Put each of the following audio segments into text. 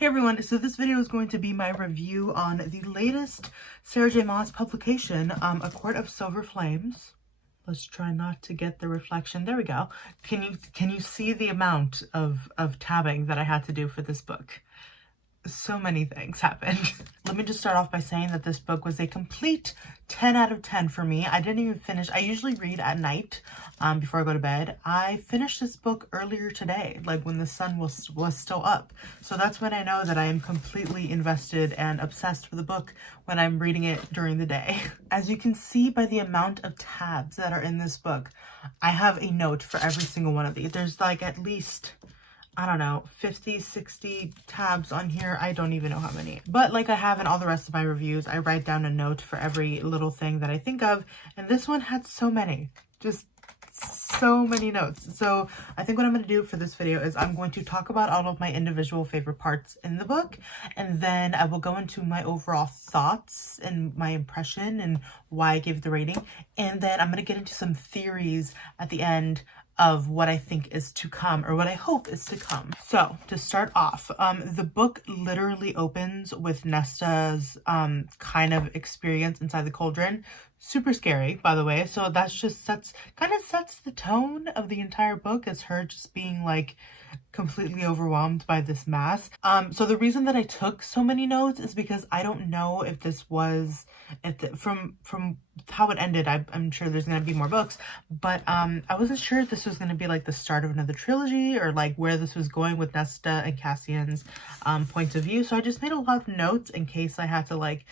Hey everyone, so this video is going to be my review on the latest Sarah J Maas publication, A Court of Silver Flames. Let's try not to get the reflection. There we go. Can you see the amount of tabbing that I had to do for this book? So many things happened. Let me just start off by saying that this book was a complete 10 out of 10 for me. I didn't even finish. I usually read at night before I go to bed. I finished this book earlier today, like when the sun was still up. So that's when I know that I am completely invested and obsessed with the book, when I'm reading it during the day. As you can see by the amount of tabs that are in this book, I have a note for every single one of these. There's like at least, I don't know, 50, 60 tabs on here. I don't even know how many. But like I have in all the rest of my reviews, I write down a note for every little thing that I think of. And this one had so many, just so many notes. So I think what I'm going to do for this video is I'm going to talk about all of my individual favorite parts in the book. And then I will go into my overall thoughts and my impression and why I gave the rating. And then I'm going to get into some theories at the end of what I think is to come, or what I hope is to come. So to start off, the book literally opens with Nesta's kind of experience inside the cauldron. Super scary, by the way. So that's just kind of sets the tone of the entire book, as her just being like completely overwhelmed by this mass. So the reason that I took so many notes is because I don't know if this was from how it ended. I'm sure there's gonna be more books, but I wasn't sure if this was gonna be like the start of another trilogy, or like where this was going with Nesta and Cassian's points of view. So I just made a lot of notes in case I had to like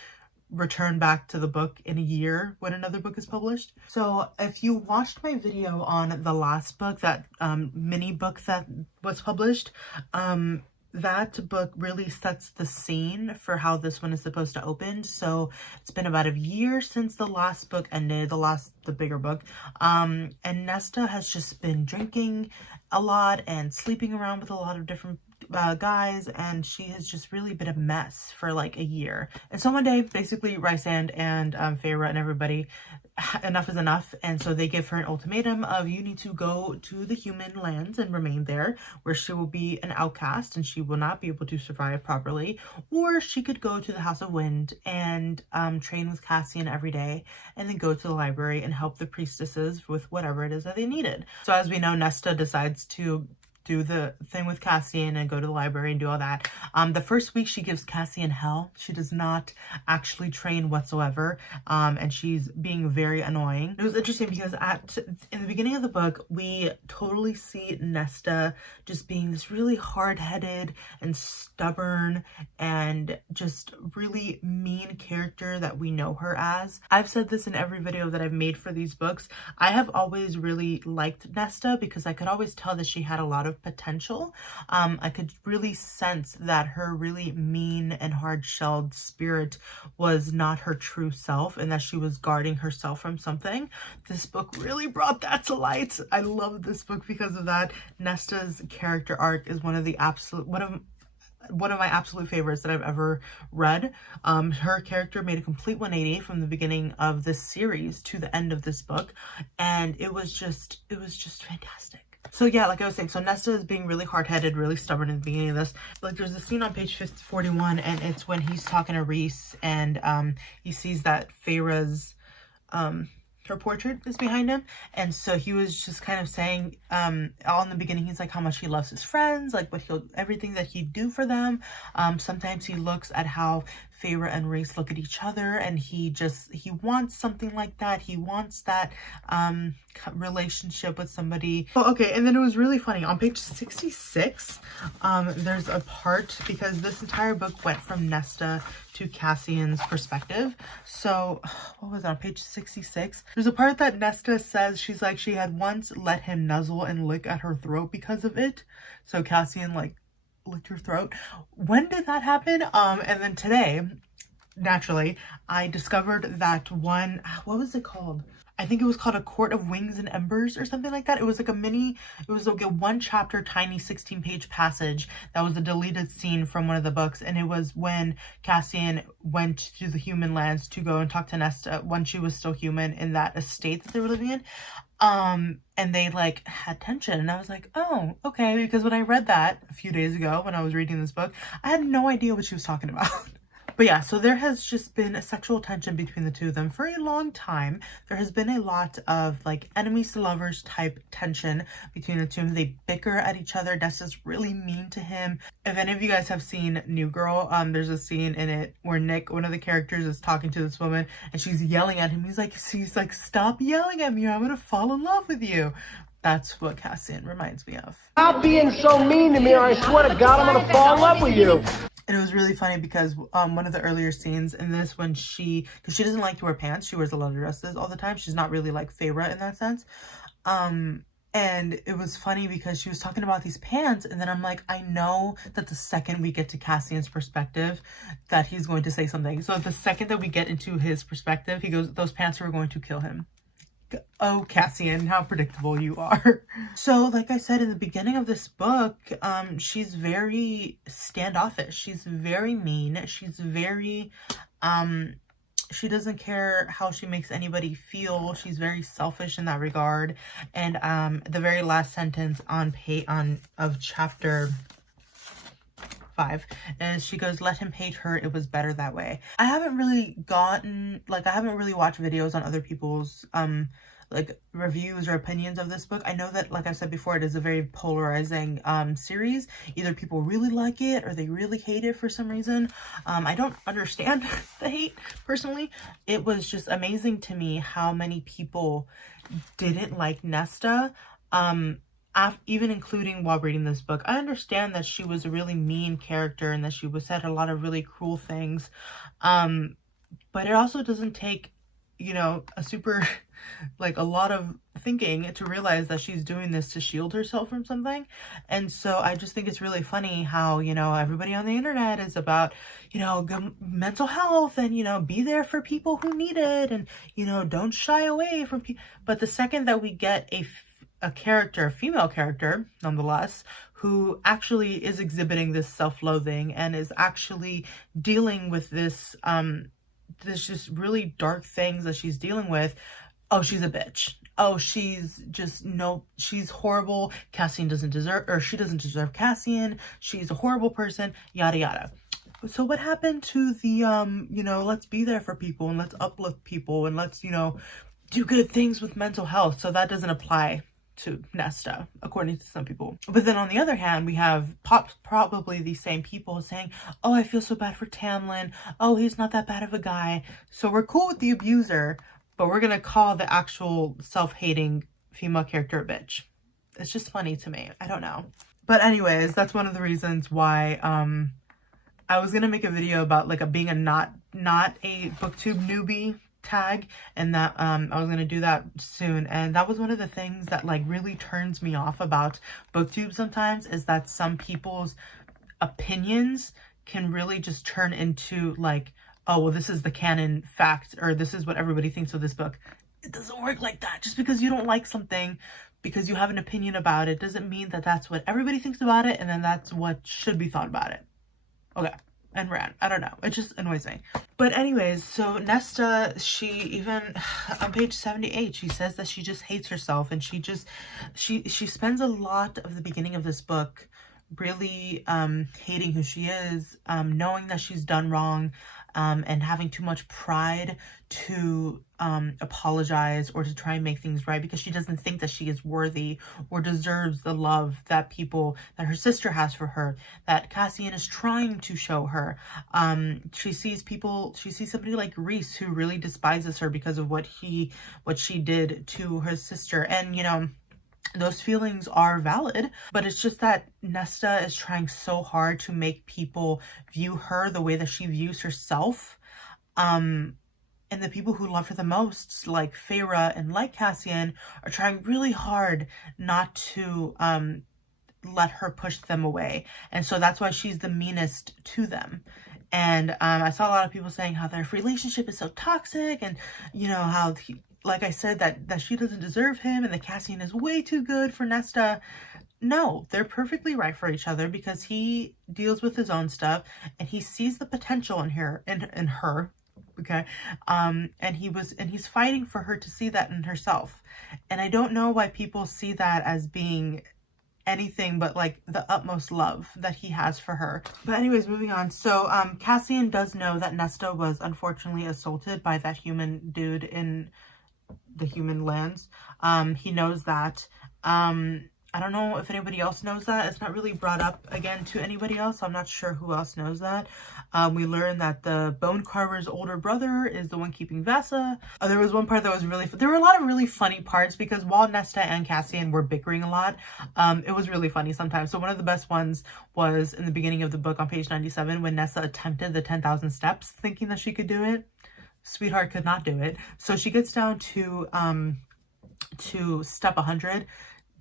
return back to the book in a year when another book is published. So if you watched my video on the last book, that mini book that was published, that book really sets the scene for how this one is supposed to open. So it's been about a year since the last book ended, the bigger book, and Nesta has just been drinking a lot and sleeping around with a lot of different guys, and she has just really been a mess for like a year. And so one day, basically, Rysand and Feyre and everybody, enough is enough, and so they give her an ultimatum of, you need to go to the human lands and remain there, where she will be an outcast and she will not be able to survive properly, or she could go to the House of Wind and train with Cassian every day, and then go to the library and help the priestesses with whatever it is that they needed. So as we know, Nesta decides to do the thing with Cassian and go to the library and do all that. The first week she gives Cassian hell. She does not actually train whatsoever, and she's being very annoying. It was interesting because in the beginning of the book, we totally see Nesta just being this really hard-headed and stubborn and just really mean character that we know her as. I've said this in every video that I've made for these books. I have always really liked Nesta because I could always tell that she had a lot of potential. I could really sense that her really mean and hard-shelled spirit was not her true self, and that she was guarding herself from something. This book really brought that to light. I love this book because of that. Nesta's character arc is one of my absolute favorites that I've ever read. Her character made a complete 180 from the beginning of this series to the end of this book, and it was just fantastic. So yeah, like I was saying, so Nesta is being really hard-headed, really stubborn in the beginning of this. Like there's a scene on page 41, and it's when he's talking to Rhys, and he sees that Feyre's her portrait is behind him, and so he was just kind of saying all in the beginning, he's like how much he loves his friends, like everything that he'd do for them. Sometimes he looks at how Feyre and Rhys look at each other, and he wants something like that. He wants that relationship with somebody. Oh, okay, and then it was really funny. On page 66, there's a part, because this entire book went from Nesta to Cassian's perspective. So what was it, on page 66? There's a part that Nesta says, she's like, she had once let him nuzzle and lick at her throat because of it. So Cassian like licked her throat. When did that happen? And then today, naturally, I discovered that one, what was it called? I think it was called A Court of Wings and Embers or something like that. It was like it was like a one chapter, tiny 16-page passage that was a deleted scene from one of the books. And it was when Cassian went to the human lands to go and talk to Nesta when she was still human in that estate that they were living in. And they like had tension, and I was like, oh, okay, because when I read that a few days ago when I was reading this book, I had no idea what she was talking about. But yeah, so there has just been a sexual tension between the two of them for a long time. There has been a lot of like enemies to lovers type tension between the two of them. They bicker at each other. Nesta's really mean to him. If any of you guys have seen New Girl, there's a scene in it where Nick, one of the characters, is talking to this woman and she's yelling at him. She's like, stop yelling at me or I'm gonna fall in love with you. That's what Cassian reminds me of. Stop being so mean to me or I swear to God I'm gonna fall in love with you. And it was really funny because one of the earlier scenes in this, when because she doesn't like to wear pants, she wears a lot of dresses all the time. She's not really like Feyre in that sense. And it was funny because she was talking about these pants, and then I'm like, I know that the second we get to Cassian's perspective that he's going to say something. So the second that we get into his perspective, he goes, those pants are going to kill him. Oh, Cassian, how predictable you are. So, like I said in the beginning of this book, she's very standoffish. She's very mean. She's very, she doesn't care how she makes anybody feel. She's very selfish in that regard. And the very last sentence of chapter 5 is she goes, let him hate her, it was better that way. I haven't really watched videos on other people's like reviews or opinions of this book. I know that, like I said before, it is a very polarizing series. Either people really like it or they really hate it for some reason. I don't understand the hate personally. It was just amazing to me how many people didn't like Nesta, even including while reading this book. I understand that she was a really mean character and that she said a lot of really cruel things, but it also doesn't take, you know, a lot of thinking to realize that she's doing this to shield herself from something. And so I just think it's really funny how, you know, everybody on the internet is about, you know, mental health and, you know, be there for people who need it and, you know, don't shy away from people. But the second that we get a female character, nonetheless, who actually is exhibiting this self-loathing and is actually dealing with this, this just really dark things that she's dealing with, oh, she's a bitch. Oh, she's horrible. Cassian doesn't deserve, or she doesn't deserve Cassian. She's a horrible person, yada, yada. So what happened to the, you know, let's be there for people and let's uplift people and let's, you know, do good things with mental health? So that doesn't apply to Nesta, according to some people. But then on the other hand, we have probably the same people saying, oh, I feel so bad for Tamlin. Oh, he's not that bad of a guy. So we're cool with the abuser, but we're gonna call the actual self-hating female character a bitch. It's just funny to me. I don't know. But anyways, that's one of the reasons why I was gonna make a video about like being a not a booktube newbie tag, and that I was gonna do that soon. And that was one of the things that like really turns me off about booktube sometimes, is that some people's opinions can really just turn into like, oh, well, this is the canon fact, or this is what everybody thinks of this book. It doesn't work like that. Just because you don't like something, because you have an opinion about it, doesn't mean that that's what everybody thinks about it, and then that's what should be thought about it. Okay. And ran. I don't know. It just annoys me. But anyways, so Nesta, she even on page 78, she says that she just hates herself, and she spends a lot of the beginning of this book really hating who she is, knowing that she's done wrong, and having too much pride to apologize or to try and make things right, because she doesn't think that she is worthy or deserves the love that her sister has for her, that Cassian is trying to show her. She sees somebody like Rhys who really despises her because of what she did to her sister. And, you know, those feelings are valid, but it's just that Nesta is trying so hard to make people view her the way that she views herself. And the people who love her the most, like Feyre and like Cassian, are trying really hard not to let her push them away. And so that's why she's the meanest to them. And I saw a lot of people saying how their relationship is so toxic, and, you know, how like I said, that she doesn't deserve him and that Cassian is way too good for Nesta. No, they're perfectly right for each other, because he deals with his own stuff and he sees the potential in her, okay? And he's fighting for her to see that in herself. And I don't know why people see that as being anything but like the utmost love that he has for her. But anyways, moving on. So Cassian does know that Nesta was unfortunately assaulted by that human dude in the human lands. He knows that. I don't know if anybody else knows that. It's not really brought up again to anybody else. I'm not sure who else knows that. We learned that the bone carver's older brother is the one keeping Vesa. There was one part that was really there were a lot of really funny parts, because while Nesta and Cassian were bickering a lot, it was really funny sometimes. So one of the best ones was in the beginning of the book on page 97, when Nesta attempted the 10,000 steps thinking that she could do it. Sweetheart could not do it. So she gets down to step 100,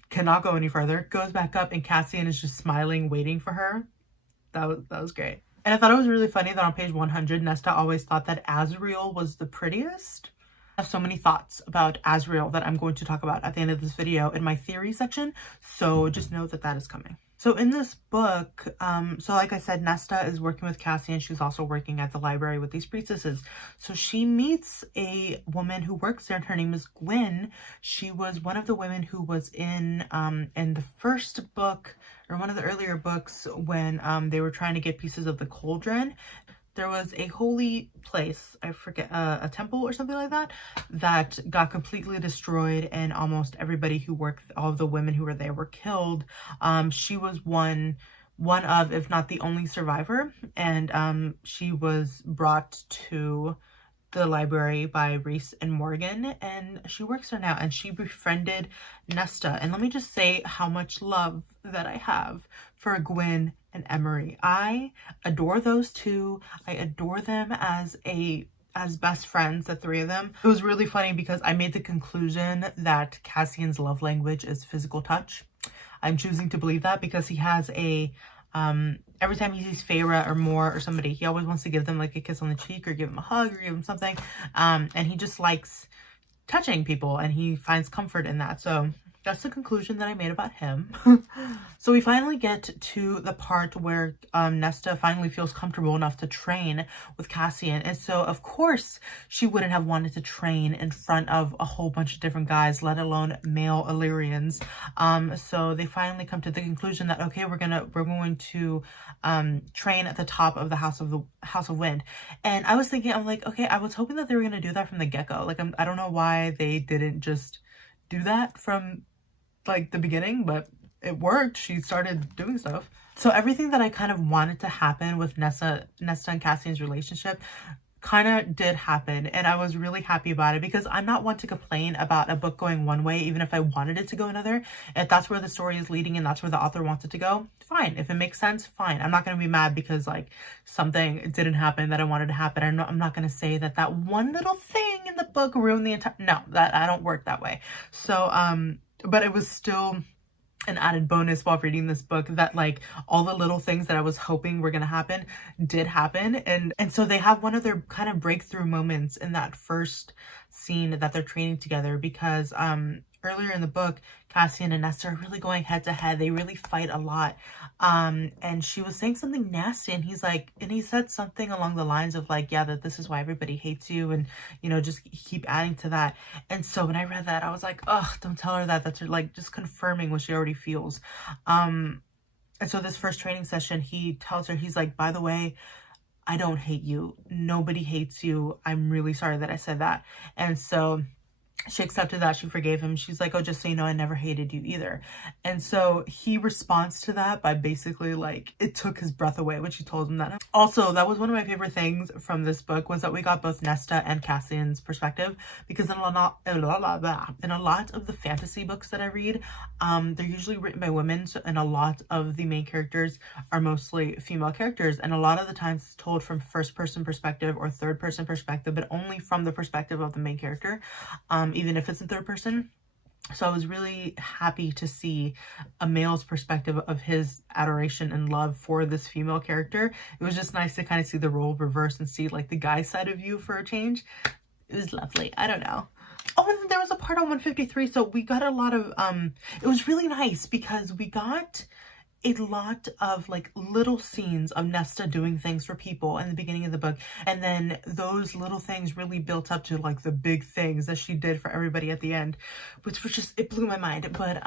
cannot go any further, goes back up, and Cassian is just smiling, waiting for her. That was great. And I thought it was really funny that on page 100, Nesta always thought that Azriel was the prettiest. I have so many thoughts about Azriel that I'm going to talk about at the end of this video in my theory section, so just know that that is coming. So in this book, so like I said, Nesta is working with Cassian. She's also working at the library with these priestesses. So she meets a woman who works there, and her name is Gwyn. She was one of the women who was in the first book, or one of the earlier books, when they were trying to get pieces of the cauldron. There was a holy place, I forget, a temple or something like that, that got completely destroyed, and almost everybody who worked, all of the women who were there, were killed. She was one of, if not the only survivor, and she was brought to the library by Reese and Morgan, and she works there now, and she befriended Nesta. And let me just say how much love that I have for Gwyn and Emery. I adore those two. I adore them as best friends, the three of them. It was really funny because I made the conclusion that Cassian's love language is physical touch. I'm choosing to believe that because he has a every time he sees Feyre or Moore or somebody, he always wants to give them like a kiss on the cheek, or give them a hug, or give them something. And he just likes touching people, and he finds comfort in that. So that's the conclusion that I made about him. So we finally get to the part where Nesta finally feels comfortable enough to train with Cassian. And so, of course, she wouldn't have wanted to train in front of a whole bunch of different guys, let alone male Illyrians. So they finally come to the conclusion that, okay, we're going to train at the top of the House of Wind. And I was thinking, I'm like, okay, I was hoping that they were going to do that from the get-go. Like, I don't know why they didn't just do that from like the beginning, but it worked. She started doing stuff. So everything that I kind of wanted to happen with Nesta and Cassian's relationship kind of did happen, and I was really happy about it, because I'm not one to complain about a book going one way, even if I wanted it to go another. If that's where the story is leading and that's where the author wants it to go, fine. If it makes sense, fine. I'm not going to be mad because like something didn't happen that I wanted to happen. I'm not going to say that one little thing in the book ruined the entire, no, that I don't work that way. So but it was still an added bonus while reading this book that like all the little things that I was hoping were gonna happen did happen. And so they have one of their kind of breakthrough moments in that first scene that they're training together, because earlier in the book, Cassian and Nesta are really going head to head. They really fight a lot. And she was saying something nasty, and he said something along the lines of like, yeah, that this is why everybody hates you, and you know, just keep adding to that. And so when I read that, I was like, oh, don't tell her that. That's her, like, just confirming what she already feels. And so this first training session, he tells her, he's like, by the way, I don't hate you. Nobody hates you. I'm really sorry that I said that. And so she accepted that. She forgave him. She's like, oh, just so you know, I never hated you either. And so he responds to that by basically like, it took his breath away when she told him that. Also, that was one of my favorite things from this book, was that we got both Nesta and Cassian's perspective, because in a lot of the fantasy books that I read, they're usually written by women, and a lot of the main characters are mostly female characters, and a lot of the times it's told from first person perspective or third person perspective, but only from the perspective of the main character. Even if it's in third person. So I was really happy to see a male's perspective of his adoration and love for this female character. It was just nice to kind of see the role reverse and see like the guy side of you for a change. It was lovely. I don't know. Oh, and then there was a part on 153. So we got a lot of, it was really nice because we got a lot of like little scenes of Nesta doing things for people in the beginning of the book, and then those little things really built up to like the big things that she did for everybody at the end, which was just, it blew my mind. But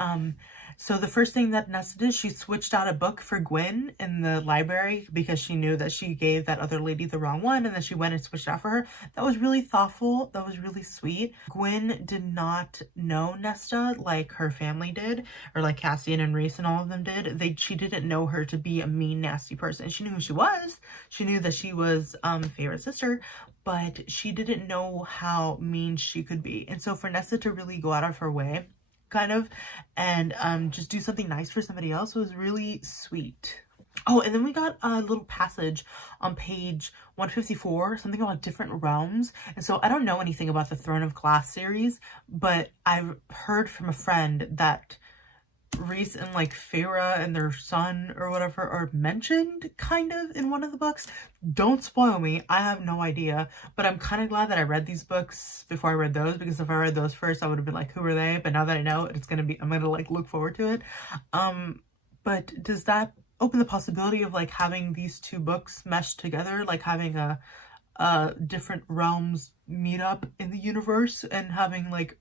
so the first thing that Nesta did, she switched out a book for Gwen in the library because she knew that she gave that other lady the wrong one, and then she went and switched out for her. That was really thoughtful. That was really sweet. Gwen did not know Nesta like her family did, or like Cassian and Reese and all of them did. She didn't know her to be a mean, nasty person. She knew who she was. She knew that she was favorite sister, but she didn't know how mean she could be. And so for Nesta to really go out of her way kind of and just do something nice for somebody else was really sweet. Oh, and then we got a little passage on page 154, something about different realms. And so I don't know anything about the Throne of Glass series, but I've heard from a friend that Reese and like Feyre and their son or whatever are mentioned kind of in one of the books. Don't spoil me, I have no idea, but I'm kind of glad that I read these books before I read those, because if I read those first I would have been like, who are they? But now that I know, it's gonna be, I'm gonna like look forward to it. But does that open the possibility of like having these two books meshed together, like having a different realms meet up in the universe and having like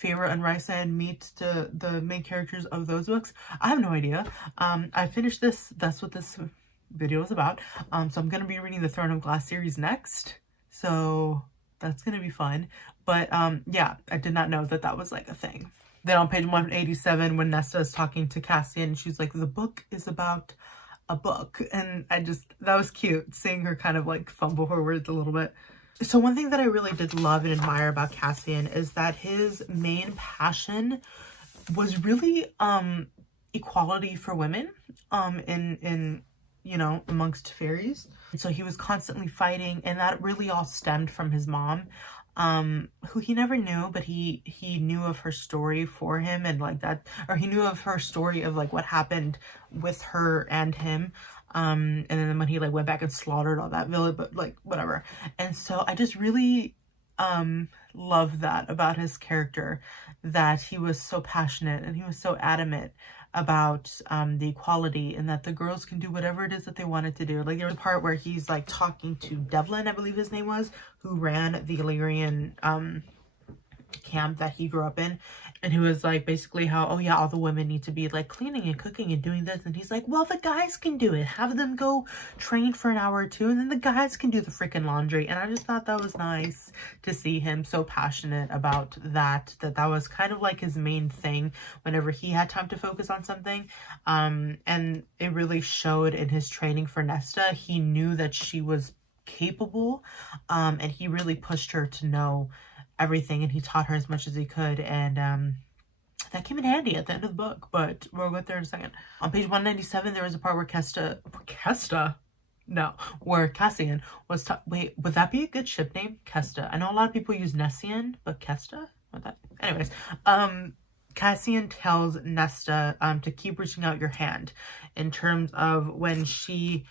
Feyre and Rhysand meet the main characters of those books? I have no idea. I finished this. That's what this video is about. So I'm gonna be reading the Throne of Glass series next. So that's gonna be fun. But yeah, I did not know that that was like a thing. Then on page 187, when Nesta is talking to Cassian, she's like, the book is about a book. And I just, that was cute, seeing her kind of like fumble her words a little bit. So one thing that I really did love and admire about Cassian is that his main passion was really equality for women in you know, amongst fairies. And so he was constantly fighting, and that really all stemmed from his mom, who he never knew, but he knew of her story for him, and like that, or he knew of her story of like what happened with her and him. And then when he like went back and slaughtered all that village, but like whatever. And so I just really love that about his character, that he was so passionate and he was so adamant about the equality, and that the girls can do whatever it is that they wanted to do. Like there was a part where he's like talking to Devlin, I believe his name was, who ran the Illyrian camp that he grew up in, and he was like basically how, oh yeah, all the women need to be like cleaning and cooking and doing this, and he's like, well, the guys can do it, have them go train for an hour or two, and then the guys can do the freaking laundry. And I just thought that was nice to see him so passionate about that was kind of like his main thing whenever he had time to focus on something. And it really showed in his training for Nesta. He knew that she was capable, and he really pushed her to know everything, and he taught her as much as he could, and that came in handy at the end of the book, but we'll get there in a second. On page 197, there was a part where where Cassian was wait, would that be a good ship name? Kesta. I know a lot of people use Nessian, but Kesta? What that? Anyways, Cassian tells Nesta to keep reaching out your hand, in terms of when she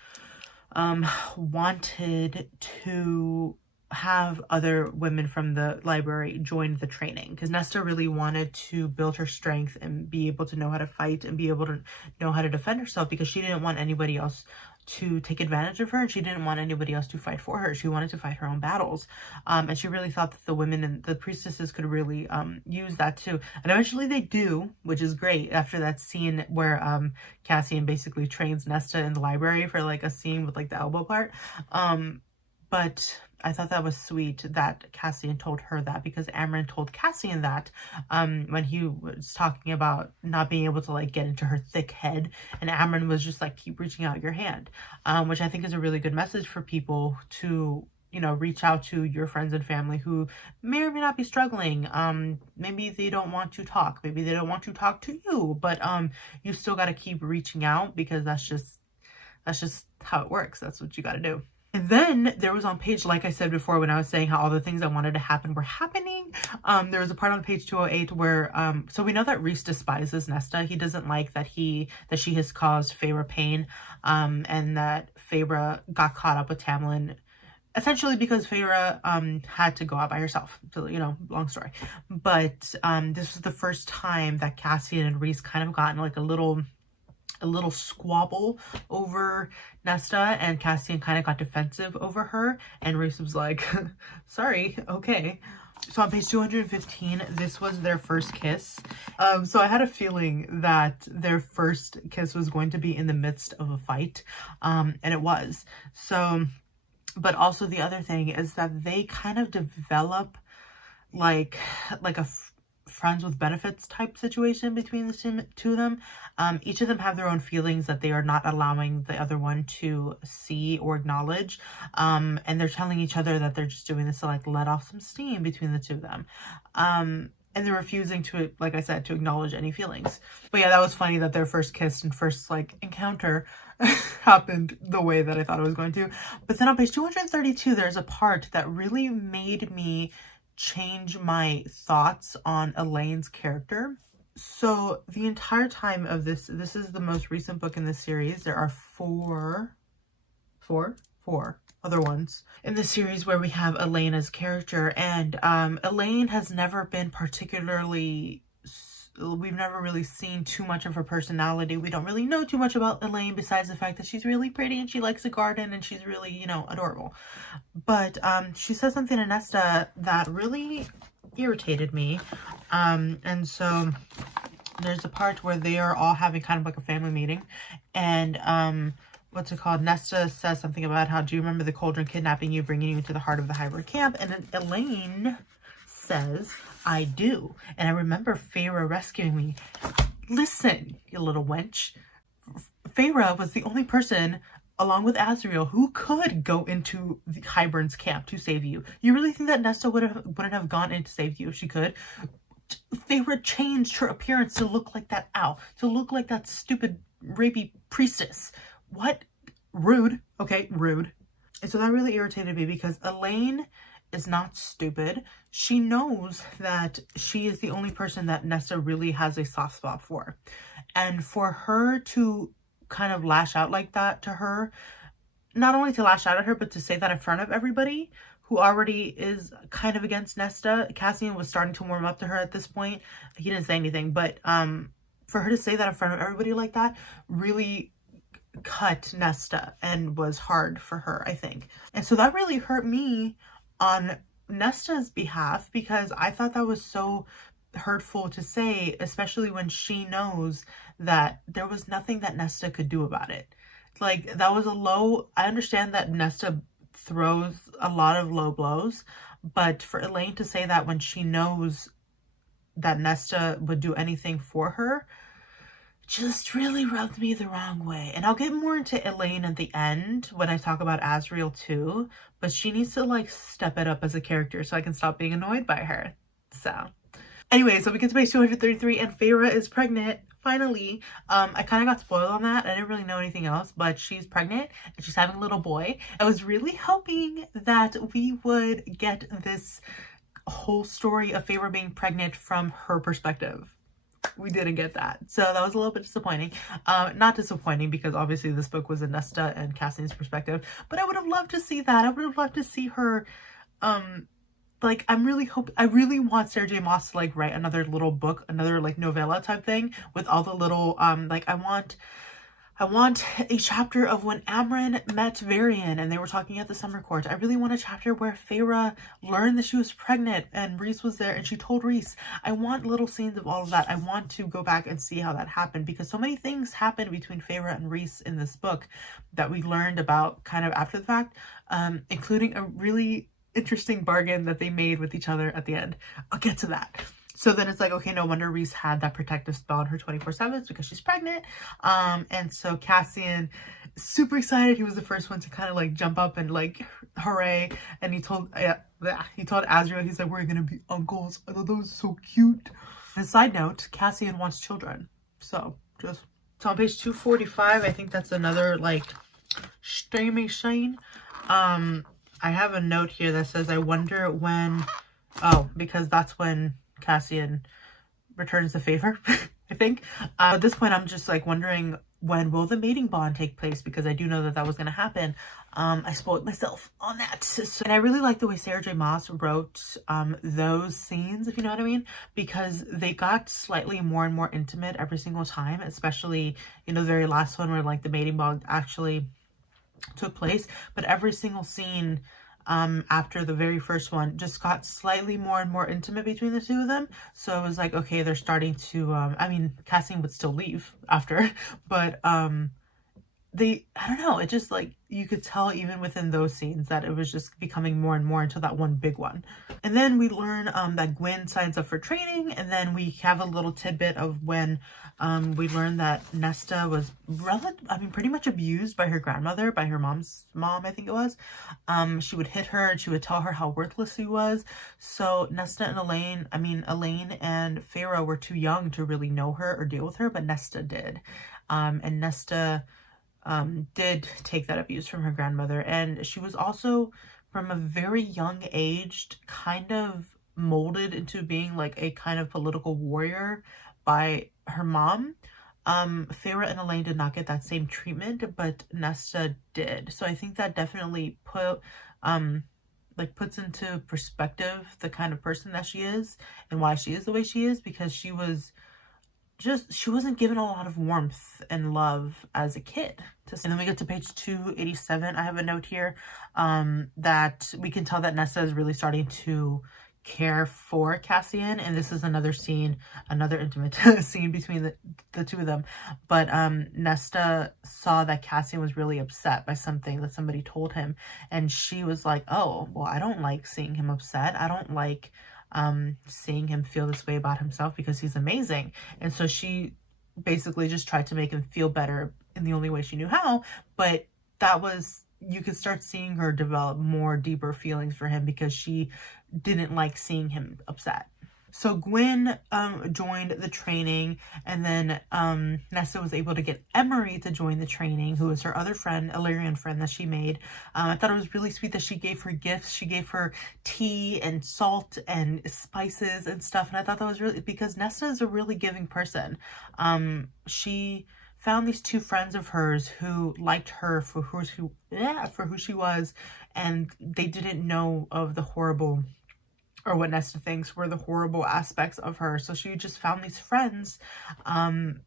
wanted to have other women from the library join the training, because Nesta really wanted to build her strength and be able to know how to fight and be able to know how to defend herself, because she didn't want anybody else to take advantage of her, and she didn't want anybody else to fight for her. She wanted to fight her own battles, and she really thought that the women and the priestesses could really use that too. And eventually they do, which is great, after that scene where Cassian basically trains Nesta in the library for like a scene with like the elbow part. But I thought that was sweet that Cassian told her that, because Amren told Cassian that when he was talking about not being able to like get into her thick head, and Amren was just like, keep reaching out your hand, which I think is a really good message for people to, you know, reach out to your friends and family who may or may not be struggling. Maybe they don't want to talk, maybe they don't want to talk to you, but you still got to keep reaching out, because that's just how it works. That's what you got to do. And then there was on page, like I said before, when I was saying how all the things I wanted to happen were happening, there was a part on page 208 where, so we know that Reese despises Nesta. He doesn't like that she has caused Feyre pain, and that Feyre got caught up with Tamlin, essentially because Feyre had to go out by herself. So, you know, long story. But this was the first time that Cassian and Reese kind of gotten like a little a little squabble over Nesta, and Cassian kind of got defensive over her, and Reese was like, sorry, okay. So on page 215, this was their first kiss. So I had a feeling that their first kiss was going to be in the midst of a fight, and it was. So, but also the other thing is that they kind of develop like a friends with benefits type situation between the two of them. Each of them have their own feelings that they are not allowing the other one to see or acknowledge, and they're telling each other that they're just doing this to like let off some steam between the two of them, and they're refusing to, like I said, to acknowledge any feelings. But yeah, that was funny that their first kiss and first like encounter happened the way that I thought it was going to. But then on page 232, there's a part that really made me change my thoughts on Elaine's character. So the entire time of this is the most recent book in the series. There are four other ones in the series where we have Elena's character, and Elaine has never been particularly, we've never really seen too much of her personality. We don't really know too much about Elaine besides the fact that she's really pretty and she likes a garden and she's really, you know, adorable. But she said something to Nesta that really irritated me. And so there's a part where they are all having kind of like a family meeting, and what's it called? Nesta says something about how, do you remember the Cauldron kidnapping you, bringing you into the heart of the hybrid camp? And then Elaine says, I do. And I remember Feyre rescuing me. Listen, you little wench. Feyre was the only person, along with Azriel, who could go into the Hybern's camp to save you. You really think that Nesta wouldn't have gone in to save you if she could? Feyre changed her appearance to look like that owl, to look like that stupid rapey priestess. What? Rude. Okay, rude. And so that really irritated me because Elaine is not stupid. She knows that she is the only person that Nesta really has a soft spot for. And for her to kind of lash out like that to her, not only to lash out at her, but to say that in front of everybody who already is kind of against Nesta. Cassian was starting to warm up to her at this point. He didn't say anything, but for her to say that in front of everybody like that really cut Nesta and was hard for her, I think. And so that really hurt me on Nesta's behalf, because I thought that was so hurtful to say, especially when she knows that there was nothing that Nesta could do about it. Like, that was a low, I understand that Nesta throws a lot of low blows, but for Elaine to say that when she knows that Nesta would do anything for her just really rubbed me the wrong way. And I'll get more into Elaine at the end when I talk about Azriel too, but she needs to like step it up as a character so I can stop being annoyed by her. So anyway, so we get to page 233 and Feyre is pregnant. Finally, I kind of got spoiled on that. I didn't really know anything else, but she's pregnant and she's having a little boy. I was really hoping that we would get this whole story of Feyre being pregnant from her perspective. We didn't get that, so that was a little bit disappointing. Not disappointing because obviously this book was in Nesta and Cassian's perspective, but I would have loved to see that. I would have loved to see her like, I really want Sarah J Maas to like write another little book, another like novella type thing with all the little like I want a chapter of when Amren met Varian and they were talking at the summer court. I really want a chapter where Feyre learned that she was pregnant and Rhys was there and she told Rhys. I want little scenes of all of that. I want to go back and see how that happened, because so many things happened between Feyre and Rhys in this book that we learned about kind of after the fact, including a really interesting bargain that they made with each other at the end. I'll get to that. So then it's like, okay, no wonder Rhys had that protective spell on her 24/7 because she's pregnant. And so Cassian, super excited. He was the first one to kind of like jump up and like hooray. And he told Azriel, he's like, we're gonna be uncles. I thought that was so cute. And side note, Cassian wants children. So on page 245, I think that's another like streamy shine. I have a note here that says, I wonder when, because that's when Cassian returns the favor, I think. At this point, I'm just like wondering when will the mating bond take place, because I do know that that was going to happen. I spoiled myself on that. And I really like the way Sarah J Maas wrote those scenes, if you know what I mean, because they got slightly more and more intimate every single time, especially, you know, the very last one where like the mating bond actually took place. But every single scene after the very first one just got slightly more and more intimate between the two of them. So it was like, okay, they're starting to I mean, Cassian would still leave after, but I don't know, it just like, you could tell even within those scenes that it was just becoming more and more until that one big one. And then we learn that Gwen signs up for training, and then we have a little tidbit of when we learn that Nesta was pretty much abused by her grandmother, by her mom's mom, I think it was. She would hit her and she would tell her how worthless she was. So Nesta and Elaine and Feyre were too young to really know her or deal with her, but Nesta did. And Nesta did take that abuse from her grandmother, and she was also from a very young age kind of molded into being like a kind of political warrior by her mom. Feyre and Elaine did not get that same treatment, but Nesta did. So I think that definitely puts into perspective the kind of person that she is and why she is the way she is, because she wasn't given a lot of warmth and love as a kid. And then we get to page 287. I have a note here that we can tell that Nesta is really starting to care for Cassian, and this is another scene, another intimate scene between the two of them. But Nesta saw that Cassian was really upset by something that somebody told him, and she was like, oh, well, I don't like seeing him upset. I don't like seeing him feel this way about himself, because he's amazing. And so she basically just tried to make him feel better in the only way she knew how. But that was, you could start seeing her develop more deeper feelings for him, because she didn't like seeing him upset. So Gwen joined the training, and then Nesta was able to get Emery to join the training, who was her other friend, Illyrian friend that she made. I thought it was really sweet that she gave her gifts. She gave her tea and salt and spices and stuff, and I thought that was really, because Nesta is a really giving person. She found these two friends of hers who liked her for who she was, and they didn't know of the horrible, or what Nesta thinks were the horrible aspects of her. So she just found these friends and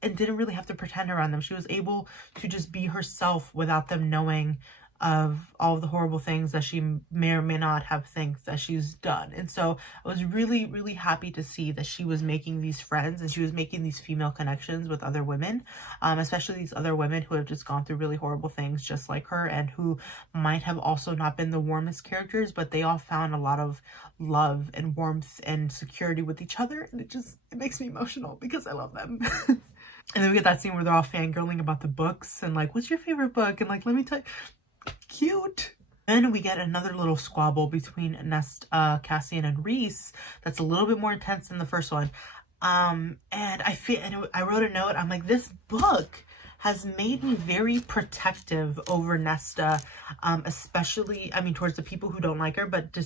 didn't really have to pretend around them. She was able to just be herself without them knowing of all of the horrible things that she may or may not have think that she's done. And so I was really, really happy to see that she was making these friends, and she was making these female connections with other women, especially these other women who have just gone through really horrible things just like her, and who might have also not been the warmest characters, but they all found a lot of love and warmth and security with each other. And it makes me emotional because I love them. And then we get that scene where they're all fangirling about the books and like, what's your favorite book? And like, let me tell you, cute. Then we get another little squabble between Cassian and Rhys that's a little bit more intense than the first one. And I wrote a note. I'm like, this book has made me very protective over Nesta, especially, I mean, towards the people who don't like her, but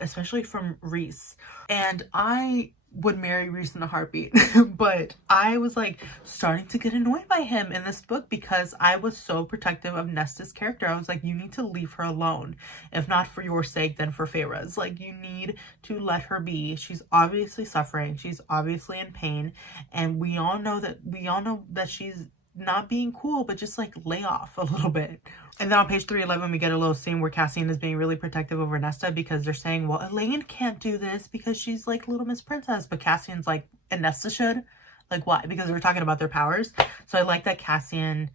especially from Rhys. And I would marry Rhys in a heartbeat, but I was like starting to get annoyed by him in this book, because I was so protective of Nesta's character. I was like, you need to leave her alone, if not for your sake, then for Feyre's. Like, you need to let her be. She's obviously suffering, she's obviously in pain, and we all know that she's not being cool, but just like lay off a little bit. And then on page 311 we get a little scene where Cassian is being really protective over Nesta, because they're saying, well, Elaine can't do this because she's like Little Miss Princess, but Cassian's like, and Nesta should. Like, why? Because they're talking about their powers. So I like that Cassian,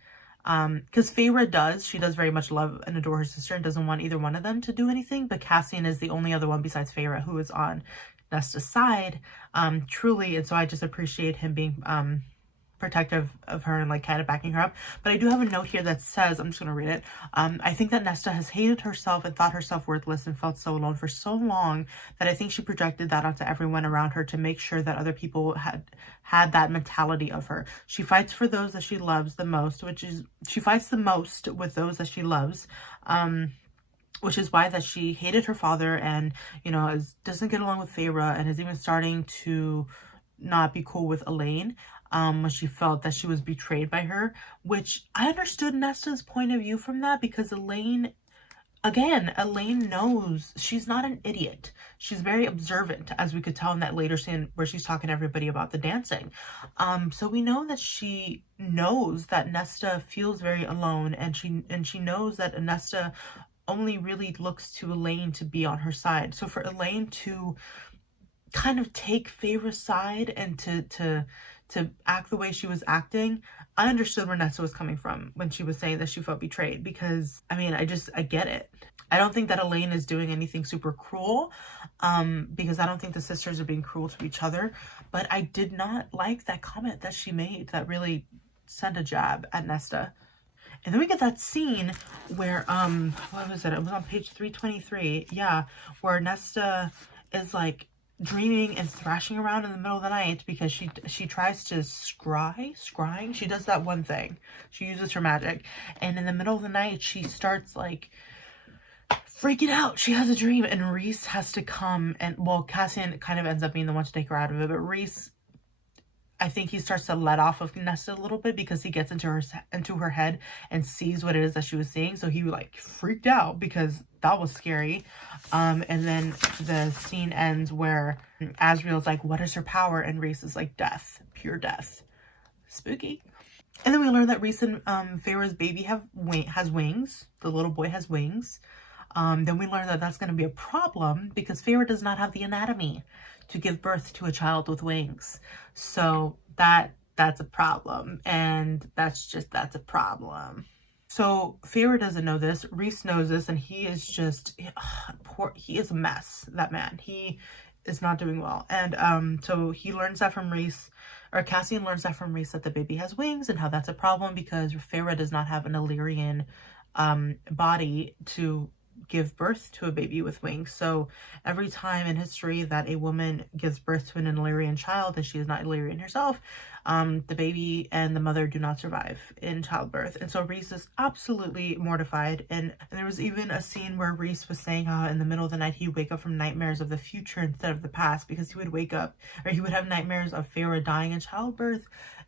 because Feyre does very much love and adore her sister and doesn't want either one of them to do anything, but Cassian is the only other one besides Feyre who is on Nesta's side, truly. And so I just appreciate him being protective of her and like kind of backing her up. But I do have a note here that says, I'm just gonna read it. I think that Nesta has hated herself and thought herself worthless and felt so alone for so long that I think she projected that onto everyone around her to make sure that other people had that mentality of her. She fights for those that she loves the most, she fights the most with those that she loves, which is why that she hated her father, and doesn't get along with Feyre, and is even starting to not be cool with Elaine. when she felt that she was betrayed by her, which I understood Nesta's point of view from that, because Elaine knows she's not an idiot. She's very observant, as we could tell in that later scene where she's talking to everybody about the dancing. So we know that she knows that Nesta feels very alone, and she knows that Nesta only really looks to Elaine to be on her side. So for Elaine to kind of take Feyre's side and to act the way she was acting, I understood where Nesta was coming from when she was saying that she felt betrayed, because I mean, I get it. I don't think that Elaine is doing anything super cruel, because I don't think the sisters are being cruel to each other, but I did not like that comment that she made that really sent a jab at Nesta. And then we get that scene where, what was it? It was on page 323. Yeah, where Nesta is like dreaming and thrashing around in the middle of the night because she tries to scrying. She does that one thing. She uses her magic. And in the middle of the night, she starts like freaking out. She has a dream, and Rhys has to come, and well, Cassian kind of ends up being the one to take her out of it, but Rhys, I think he starts to let off of Nesta a little bit because he gets into her head and sees what it is that she was seeing. So he like freaked out because that was scary. And then the scene ends where Asriel's like, what is her power? And Rhys is like, death, pure death. Spooky. And then we learn that Rhys and Feyre's baby has wings. The little boy has wings. Then we learn that that's going to be a problem because Feyre does not have the anatomy to give birth to a child with wings. So that's a problem, and that's a problem. So Feyre doesn't know this. Rhys knows this, and he is just he is a mess. That man, he is not doing well. And so he learns that from Rhys, or Cassian learns that from Rhys, that the baby has wings and how that's a problem because Feyre does not have an Illyrian body to give birth to a baby with wings. So every time in history that a woman gives birth to an Illyrian child and she is not Illyrian herself, the baby and the mother do not survive in childbirth. And so Rhys is absolutely mortified. And there was even a scene where Rhys was saying how in the middle of the night he'd wake up from nightmares of the future instead of the past, because he would wake up, or he would have nightmares of Feyre dying in childbirth.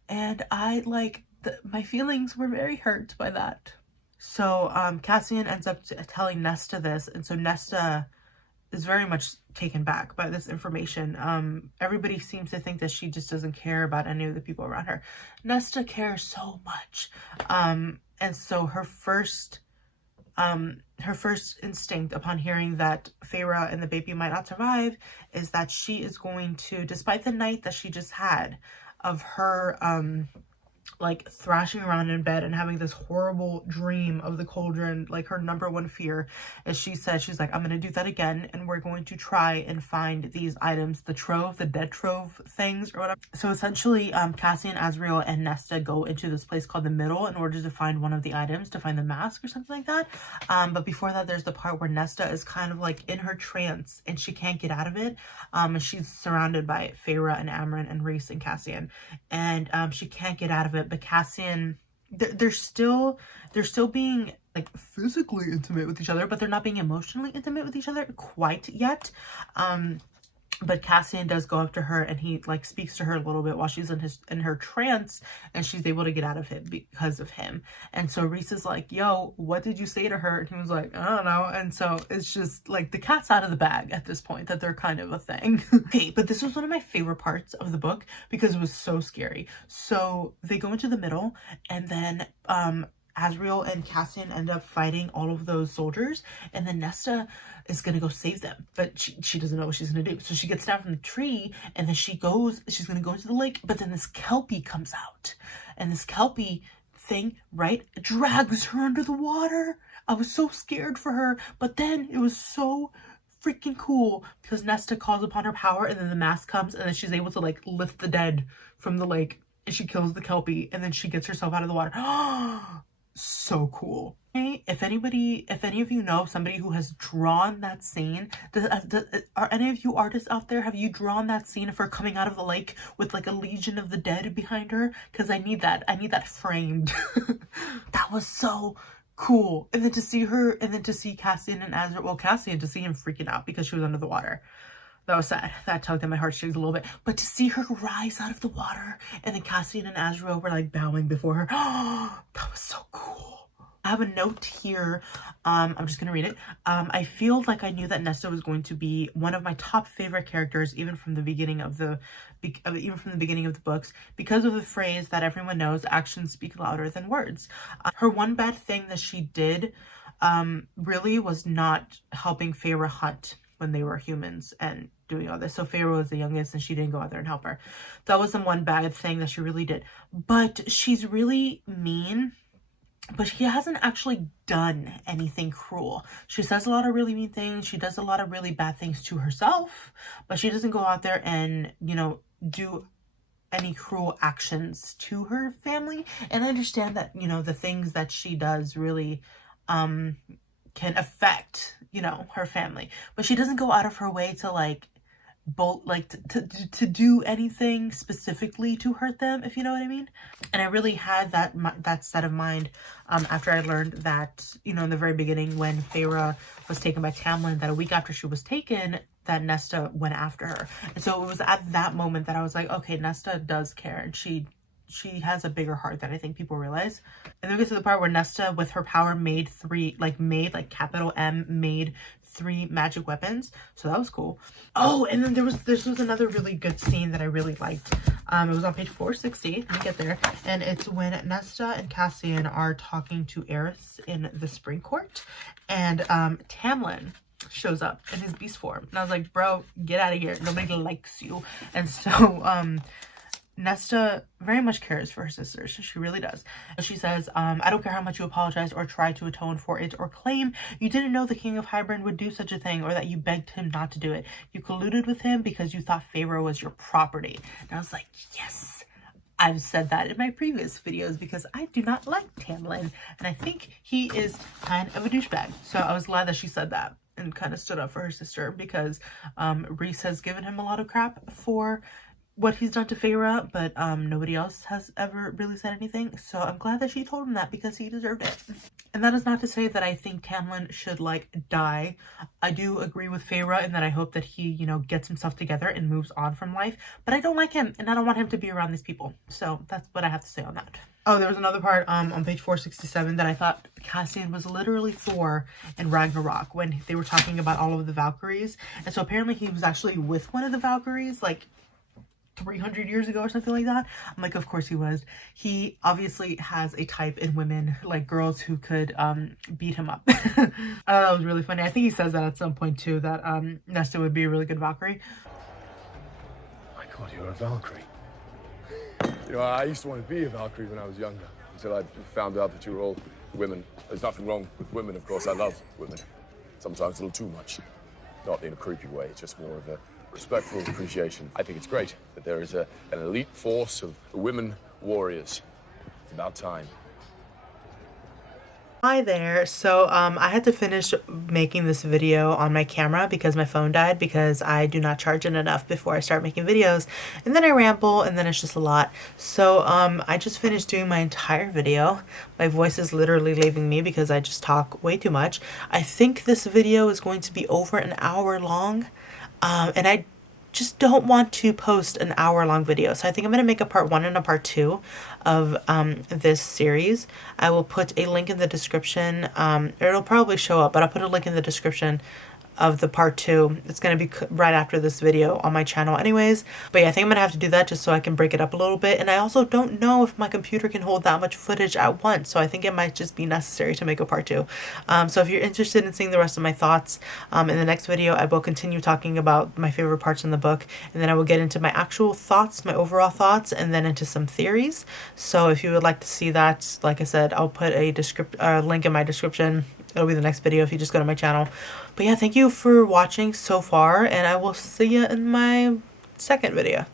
And my feelings were very hurt by that. So Cassian ends up telling Nesta this, and so Nesta is very much taken back by this information. Everybody seems to think that she just doesn't care about any of the people around her. Nesta cares so much, and so her first instinct upon hearing that Feyre and the baby might not survive is that she is going to, despite the night that she just had of her like thrashing around in bed and having this horrible dream of the cauldron, like her number one fear, as she said, she's like, I'm gonna do that again, and we're going to try and find these items, the dead trove things or whatever. So essentially Cassian, Asriel, and Nesta go into this place called the Middle in order to find one of the items, to find the mask or something like that. But before that, there's the part where Nesta is kind of like in her trance and she can't get out of it, and she's surrounded by Feyre and Amren and Rhys and Cassian, and she can't get out of it. But Cassian, they're still being like physically intimate with each other, but they're not being emotionally intimate with each other quite yet. But Cassian does go up to her and he like speaks to her a little bit while she's in her trance, and she's able to get out of it because of him. And so Rhys is like, yo, what did you say to her? And he was like, I don't know. And so it's just like the cat's out of the bag at this point, that they're kind of a thing. Okay, but this was one of my favorite parts of the book because it was so scary. So they go into the Middle, and then Asriel and Cassian end up fighting all of those soldiers, and then Nesta is gonna go save them, but she doesn't know what she's gonna do. So she gets down from the tree, and then she's gonna go into the lake, but then this Kelpie comes out, and this Kelpie thing, right, drags her under the water. I was so scared for her, but then it was so freaking cool because Nesta calls upon her power, and then the mask comes, and then she's able to like lift the dead from the lake, and she kills the Kelpie, and then she gets herself out of the water. So cool. Okay, if any of you know somebody who has drawn that scene, are any of you artists out there, have you drawn that scene of her coming out of the lake with like a legion of the dead behind her? Because I need that framed. That was so cool. And then to see her, and then to see Cassian and Azra, well, Cassian, to see him freaking out because she was under the water. That was sad. That tugged at my heartstrings a little bit. But to see her rise out of the water and then Cassian and Azrael were like bowing before her. That was so cool. I have a note here. I'm just gonna read it. I feel like I knew that Nesta was going to be one of my top favorite characters, even from the beginning of the books, because of the phrase that everyone knows: actions speak louder than words. Her one bad thing that she did, really was not helping Feyre hunt when they were humans and doing all this. So Feyre was the youngest and she didn't go out there and help her. That was the one bad thing that she really did. But she's really mean, but she hasn't actually done anything cruel. She says a lot of really mean things. She does a lot of really bad things to herself, but she doesn't go out there and, you know, do any cruel actions to her family. And I understand that, you know, the things that she does really can affect, you know, her family, but she doesn't go out of her way to like to do anything specifically to hurt them, if you know what I mean. And I really had that set of mind after I learned that, you know, in the very beginning when Feyre was taken by Tamlin, that a week after she was taken, that Nesta went after her. And so it was at that moment that I was like, okay, Nesta does care, and she has a bigger heart than I think people realize. And then we get to the part where Nesta, with her power, made capital M, made 3 magic weapons. So that was cool. Oh, and then this was another really good scene that I really liked. It was on page 460. Let me get there. And it's when Nesta and Cassian are talking to Eris in the Spring Court, and Tamlin shows up in his beast form. And I was like, bro, get out of here. Nobody likes you. And so Nesta very much cares for her sisters. She really does. She says, I don't care how much you apologize or try to atone for it or claim you didn't know the King of Hybern would do such a thing, or that you begged him not to do it. You colluded with him because you thought Feyre was your property. And I was like, yes. I've said that in my previous videos because I do not like Tamlin, and I think he is kind of a douchebag. So I was glad that she said that and kind of stood up for her sister, because Rhys has given him a lot of crap for what he's done to Feyre, but nobody else has ever really said anything. So I'm glad that she told him that, because he deserved it. And that is not to say that I think Tamlin should like die. I do agree with Feyre in that I hope that he, you know, gets himself together and moves on from life, but I don't like him and I don't want him to be around these people. So that's what I have to say on that. Oh, there was another part on page 467 that I thought Cassian was literally Thor in Ragnarok when they were talking about all of the Valkyries. And so apparently he was actually with one of the Valkyries like 300 years ago or something like that. I'm like, of course he was. He obviously has a type in women, like girls who could beat him up. That was really funny. I think he says that at some point too, that Nesta would be a really good Valkyrie. My God, you're a Valkyrie. You know, I used to want to be a Valkyrie when I was younger, until I found out that you were all women. There's nothing wrong with women, of course. I love women. Sometimes a little too much. Not in a creepy way, it's just more of a respectful appreciation. I think it's great that there is an elite force of women warriors. It's about time. Hi there. So I had to finish making this video on my camera because my phone died, because I do not charge it enough before I start making videos, and then I ramble, and then it's just a lot. So I just finished doing my entire video. My voice is literally leaving me because I just talk way too much. I think this video is going to be over an hour long, and I just don't want to post an hour-long video. So I think I'm going to make a part 1 and a part 2 of this series. I will put a link in the description. It'll probably show up, but I'll put a link in the description of the part 2. It's going to be right after this video on my channel anyways. But yeah, I think I'm going to have to do that just so I can break it up a little bit. And I also don't know if my computer can hold that much footage at once. So I think it might just be necessary to make a part 2. So if you're interested in seeing the rest of my thoughts, in the next video, I will continue talking about my favorite parts in the book. And then I will get into my actual thoughts, my overall thoughts, and then into some theories. So if you would like to see that, like I said, I'll put a link in my description. It'll be the next video if you just go to my channel. But yeah, thank you for watching so far, and I will see you in my second video.